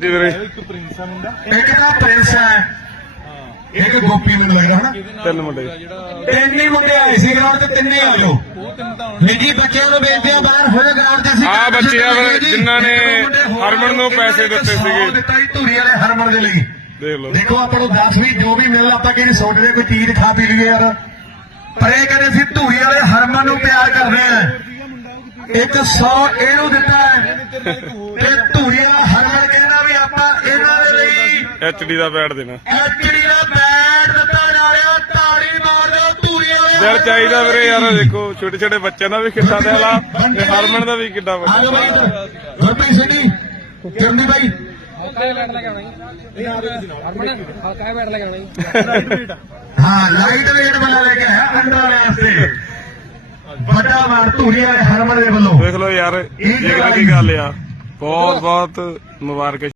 ਜੀ ਵੀਰੇ ਇੱਕ ਪ੍ਰਿੰਸ ਆ ਮੁੰਡਾ। ਇੱਕ ਤਾਂ ਪ੍ਰਿੰਸ ਹੈ। ਇੱਕ ਗੋਪੀ ਮੈਨੂੰ ਲੱਗਦਾ ਹਨਾ? ਤਿੰਨ ਮੁੰਡੇ। ਤਿੰਨ ਹੀ ਮੁੰਡੇ ਆਏ ਸੀ ਗਰਾਊਂਡ ਤੇ ਤਿੰਨੇ ਆ ਹੁਣ ਨਿੱਜੀ ਬੱਚਿਆਂ ਨੂੰ ਬੇਨਤੀ ਆ ਬਾਹਰ ਹੋਏ ਗਰਾਊਂਡ ਤੇ ਅਸੀਂ ਆਹ ਬੱਚੇ ਆ। ਜਿਨ੍ਹਾਂ ਨੇ ਮੁੰਡੇ ਹਰਮਨ ਨੂੰ ਪੈਸੇ ਦਿੱਤੇ ਸੀਗੇ। ਸੌ ਦਿੱਤਾ ਜੀ ਧੂਰੀ ਵਾਲੇ ਹਰਮਨ ਦੇ ਲਈ। ਦੇਖ ਲਓ। ਦੇਖੋ ਆਪਾਂ ਨੂੰ 10 ਵੀ ਜੋ ਵੀ ਮਿਲਣਾ ਆਪਾਂ ਕਿਹੜੀ ਸੌਟ ਦੇ ਕੋਈ ਚੀਜ਼ ਖਾ ਪੀ ਲਈਏ ਯਾਰ। ਪਰ ਇਹ ਕਹਿੰਦੇ ਸੀ ਧੂਰੀ ਵਾਲੇ ਹਰਮਨ ਨੂੰ ਪਿਆਰ ਕਰਦੇ ਆ। ਇੱਕ 100 ਇਹਨੂੰ ਦਿੱਤਾ ਹੈ। ਤੇ ਐਚਡੀ ਦਾ ਬੈਟ ਦੇਣਾ। ਐਚਡੀ ਦਾ ਬੈਟ ਦਿੱਤਾ ਜਾ ਰਿਹਾ ਤਾੜੀ ਮਾਰ ਦਿਓ ਧੂਰੀ ਵਾਲੇ ਦਿਲ ਚਾਹੀਦਾ ਵੀਰੇ ਯਾਰ ਦੇਖੋ ਛੋਟੇ ਛੋਟੇ ਬੱਚਿਆਂ ਦਾ ਵੀ ਕਿੱਡਾ ਦਿਲ ਤੇ ਹਰਮਨ ਦਾ ਵੀ ਕਿੱਡਾ ਆ ਵੱਡਾ ਗੁਰਪ੍ਰੀਤ ਸਿੰਘ ਜੀ ਚਰਨੀ ਬਾਈ ਹਾਂ। ਲਾਈਟ ਵੇਟ ਵਾਲਾ ਲੈ ਕੇ ਆਇਆ ਅੰਡਾ ਵਾਸਤੇ। ਵੱਡਾ ਮਾਰ ਧੂਰੀ ਵਾਲੇ ਹਰਮਨ ਦੇ ਵੱਲੋਂ। ਦੇਖ ਲਓ ਯਾਰ ਜਿਗਰ ਦੀ ਗੱਲ ਆ ਬਹੁਤ ਬਹੁਤ ਮੁਬਾਰਕ